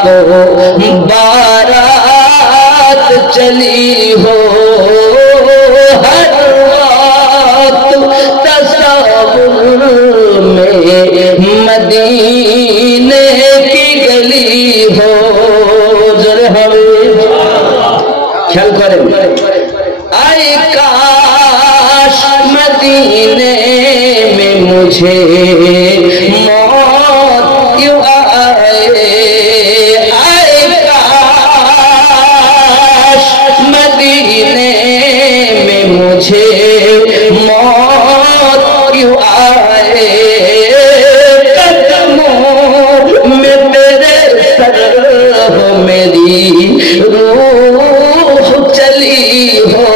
को बारात चली हो, हर वक्त तस्वीर में मदीने की गली हो। जरा ख्याल करें, आए काश मदीने में मुझे मौत क्यों आए, आए काश मदीने में मुझे मौत क्यों आए, कदमों में तेरे सर हो मेरी रूह चली हो,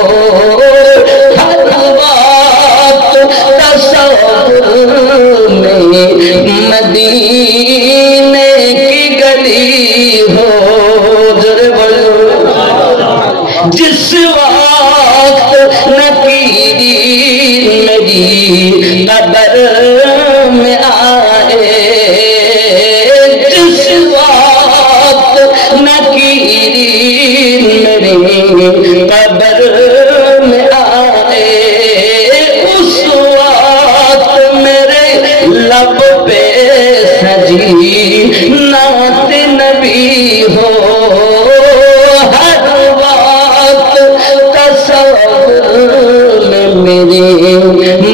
हर वक्त तस्वीर में मदीने की गली हो। जरा बोलो, जिस वक्त नकीर मेरी कब्र में आए, जिस वक्त नकीर मेरी कब्र में आए, उस वक्त मेरे लब पे सजी नात नबी हो, हर वक्त तस्वीर में मेरे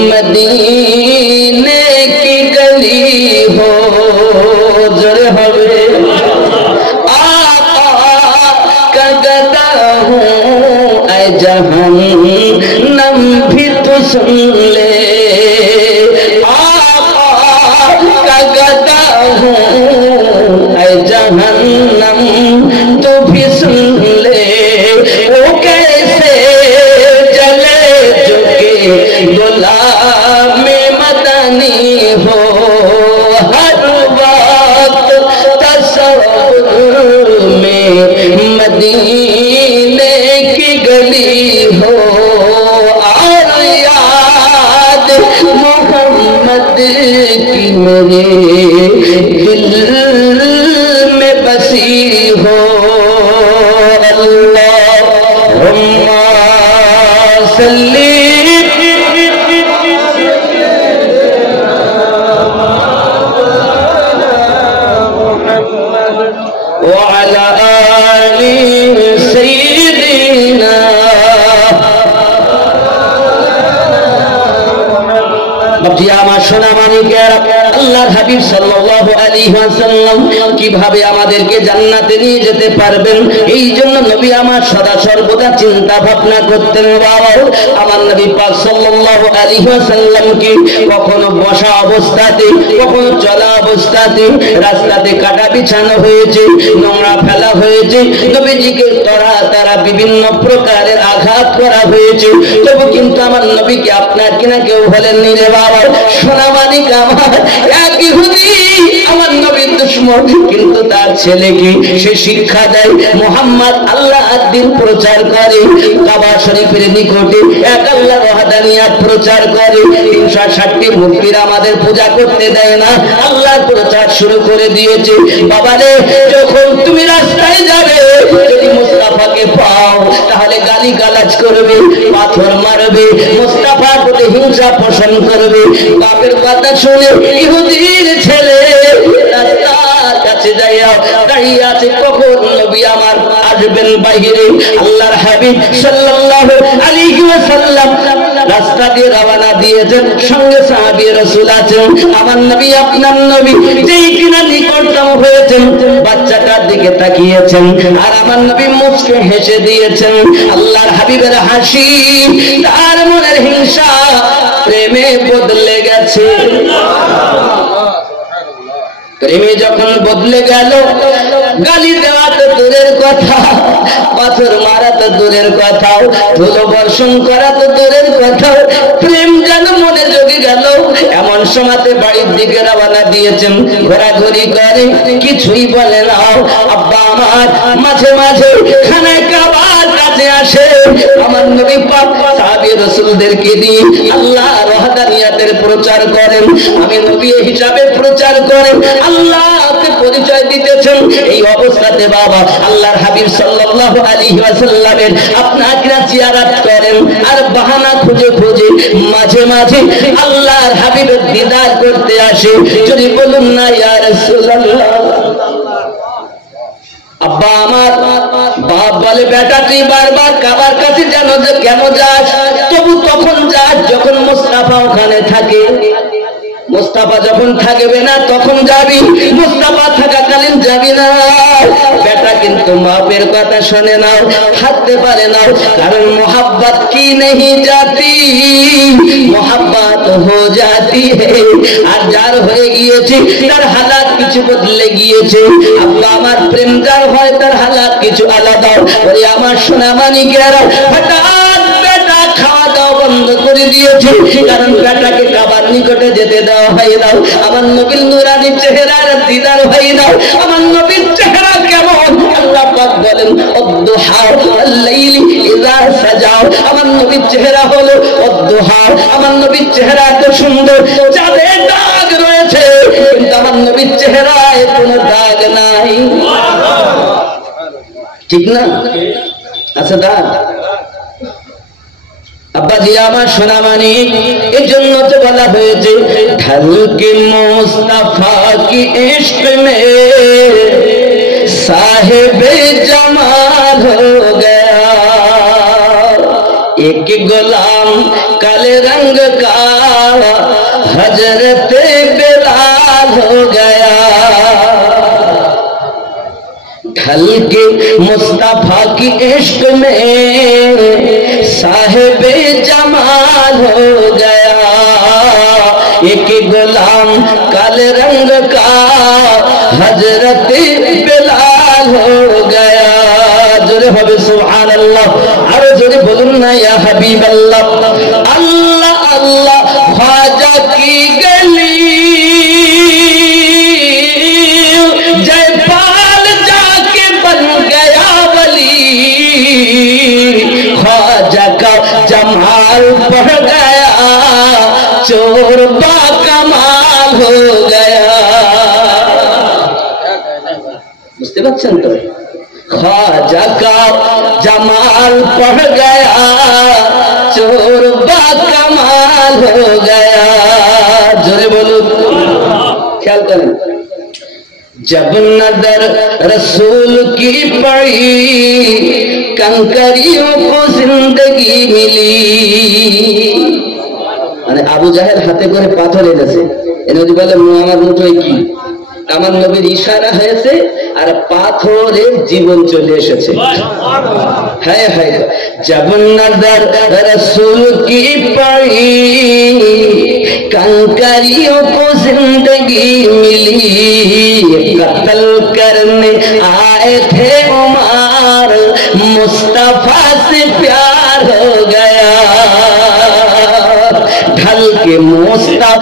मदीने की गली हो। जरा हवे आका का गदा हूँ, ऐ जहन्नम भी तो सुन ले, का गदा हूँ ऐ जहन्नम तो भी सुन ले, वो कैसे जले चुके गुलाम मदनी हो, हर वक्त तस्वीर में मदीने की गली हो, और याद मोहम्मद की मेरे दिल में बसी हो। अल्लाहुम्मा सल्ली व अला आलि सय्यिदिना। বাপজি আমার সোনা মানিকের, আল্লাহর হাবিব সাল্লাল্লাহু আলাইহি আলাইহি ওয়াসাল্লাম কিভাবে আমাদেরকে জান্নাতে নিয়ে যেতে পারবেন, এই জন্য নবী আমার সদা সর্বদা চিন্তা ভাবনা করতেন। বাবা, আমার নবী পাক সাল্লাল্লাহু আলাইহি ওয়াসাল্লামকে কখনো বসা অবস্থাতে, কখনো চলা অবস্থাতে, রাস্তাতে কাটা বিছানো হয়েছে, নোংরা ফেলা হয়েছে, নবীজিকে তারা বিভিন্ন প্রকারের আঘাত করা হয়েছে, তবু কিন্তু আমার নবীকে আপনার কিনা কেউ বলেননি রে বাবা। সোনামানিক আমার এক ইহুদি আমার নবীর দুশমন, কিন্তু তার ছেলেকে সে শিক্ষা দেয় মুহাম্মদ আল্লাহর দ্বীন প্রচার করে, কাবা শরীফের নিকটে এক আল্লাহর ওয়াহদানিয়াত প্রচার করে, 360টি মূর্তির আমাদের পূজা করতে দেয় না, আল্লাহর প্রচার শুরু করে দিয়েছে। বাবারে, যখন তুমি রাস্তায় যাবে, যদি মুস্তাফাকে পাও তাহলে গালি গালাজ করবে, পাথর মারবে, মুস্তাফার প্রতি হিংসা পোষণ করবে। বাপের কথা শুনে ইহুদির ছেলে রাস্তার কাছে যাইয়া দাঁড়িয়ে আছে, কখন নবী আমার আসবেন বাইরে। আল্লাহর হাবিব সাল্লাল্লাহু আলাইহি ওয়াসাল্লাম রাস্তা দিয়ে রওনা দিয়েছেন, সঙ্গে সাহাবী রাসূল আছেন। আমার নবী আপনার নবী যেই কিনা নিকটতম হয়েছেন, বাচ্চাটার দিকে তাকিয়েছেন, আর আমার নবী মুচকে হেসে দিয়েছেন। আল্লাহর হাবিবের হাসি তার মনের হিংসা প্রেমে বদলে গেছে। প্রেমে যখন বদলে গেল, গালি দেওয়া তো দূরের কথা, পাথর মারা তো দূরের কথা, ধুলো বর্ষণ করা তো দূরের কথা, প্রেম যেন মনে জগে গেল। এমন সময়তে বাড়ির দিকে রওনা দিয়েছেন, ঘোরাঘুরি করে, কিছুই বলে না। আব্বা আমার মাঝে মাঝে খানায় কাবার কাছে আসে, আমার নবী পাক সাহাবী রাসূলদেরকে দিয়ে আল্লাহর ওয়াহদানিয়াতের প্রচার করেন, আমি নবী হিসাবে প্রচার করেন, আল্লাহকে পরিচয় দিতেছেন। এই অবস্থাতে বাবা আল্লাহর হাবিব সাল্লাল্লাহু আলাইহি ওয়াসাল্লামের আপনাকে জিয়ারত করেন, আর বাহানা খুঁজে খুঁজে মাঝে মাঝে আল্লাহর হাবিবের দিদার করতে আসে। যদি বলুন না ইয়া রাসূলুল্লাহ। আব্বা আমার বাপ বলে, বেটা তুই বারবার কাবার কাছে জানো যে কেন যাস, তবু তখন যাস যখন মুস্তাফা ওখানে থাকে। মুস্তাফা যখন থাকবে না তখন যাবি, মুস্তাফা থাকাকালীন যাবি না। বেটা কিন্তু বাপের কথা শোনে না, হাঁটতে পারে না, কারণ মোহাব্বত কি नहीं जाती, মোহাব্বত हो जाती है। আর যার হয়ে গিয়েছে তার হালাত কিছু বদলে গিয়েছে। আব্বা আমার প্রেম যার হয় তার হালাত কিছু আলাদা। ওরে আমার সোনা মানিকেরা, হঠাৎ বেটা খাওয়া দাওয়া বন্ধ করে দিয়েছে, কারণ বেটাকে কাবার নিকটে যেতে দেওয়া হয় না। আমার নবীর নূরানি চেহারার দিদার হয় না। আমার নবীর চেহারা কেমন আল্লাহ পাক বলেন, অদ্দুহা আল-লাইলি ইযা সাজা। আমার নবীর চেহারা হলো অদ্দুহা। আমার নবীর চেহারা এত সুন্দর, চাঁদের দাগ রয়েছে, কিন্তু আমার নবীর চেহারায় কোনো দাগ নাই। ঠিক না? আচ্ছা দাগ। আব্বা জি আমার সোনা মানিক, এই জন্য তো বলা হয়েছে ঢলকে মুস্তাফা কি ইশক মে সাহেবে জামাল হো গয়া, এক গোলাম কালে রंग का हजरत बेलाल हो गया। ढल के मुस्तफा की इश्क में साहिबे जमाल हो गया, एक गुलाम काले रंग का हजरत बेलाल हो गया। जोरे হবে সুবহানাল্লাহ, আরো জোরে বলুন না ইয়া হাবিবাল্লাহ। আল্লাহ আল্লাহ ख्वाजा की गली जयपाल जाके बन गया वली, ख्वाजा का जमाल बढ़ गया, चोर बा कमाल हो गया। বুঝতে পারছেন তো? ख्वाजा का जमाल बढ़ गया, चोर बा कमाल हो गया। जोरे बोलो, ख्याल करें। जब नजर रसूल की पड़ी, कंकरियों को जिंदगी मिली। মানে আবু জাহেল হাতে করে পাথর এনেছে, এনে যদি বলে আমার মুঠোয় কি, আমার নবীর ইশারা হয়েছে আর পাথরের জীবন চলে এসেছে। হ্যাঁ হ্যাঁ, জব নজর রসূল কি পড়ি कंकरियों को जिंदगी मिली, कत्ल करने आए थे उमर, मुस्तफा से प्यार हो गया, ढल के मुस्तफा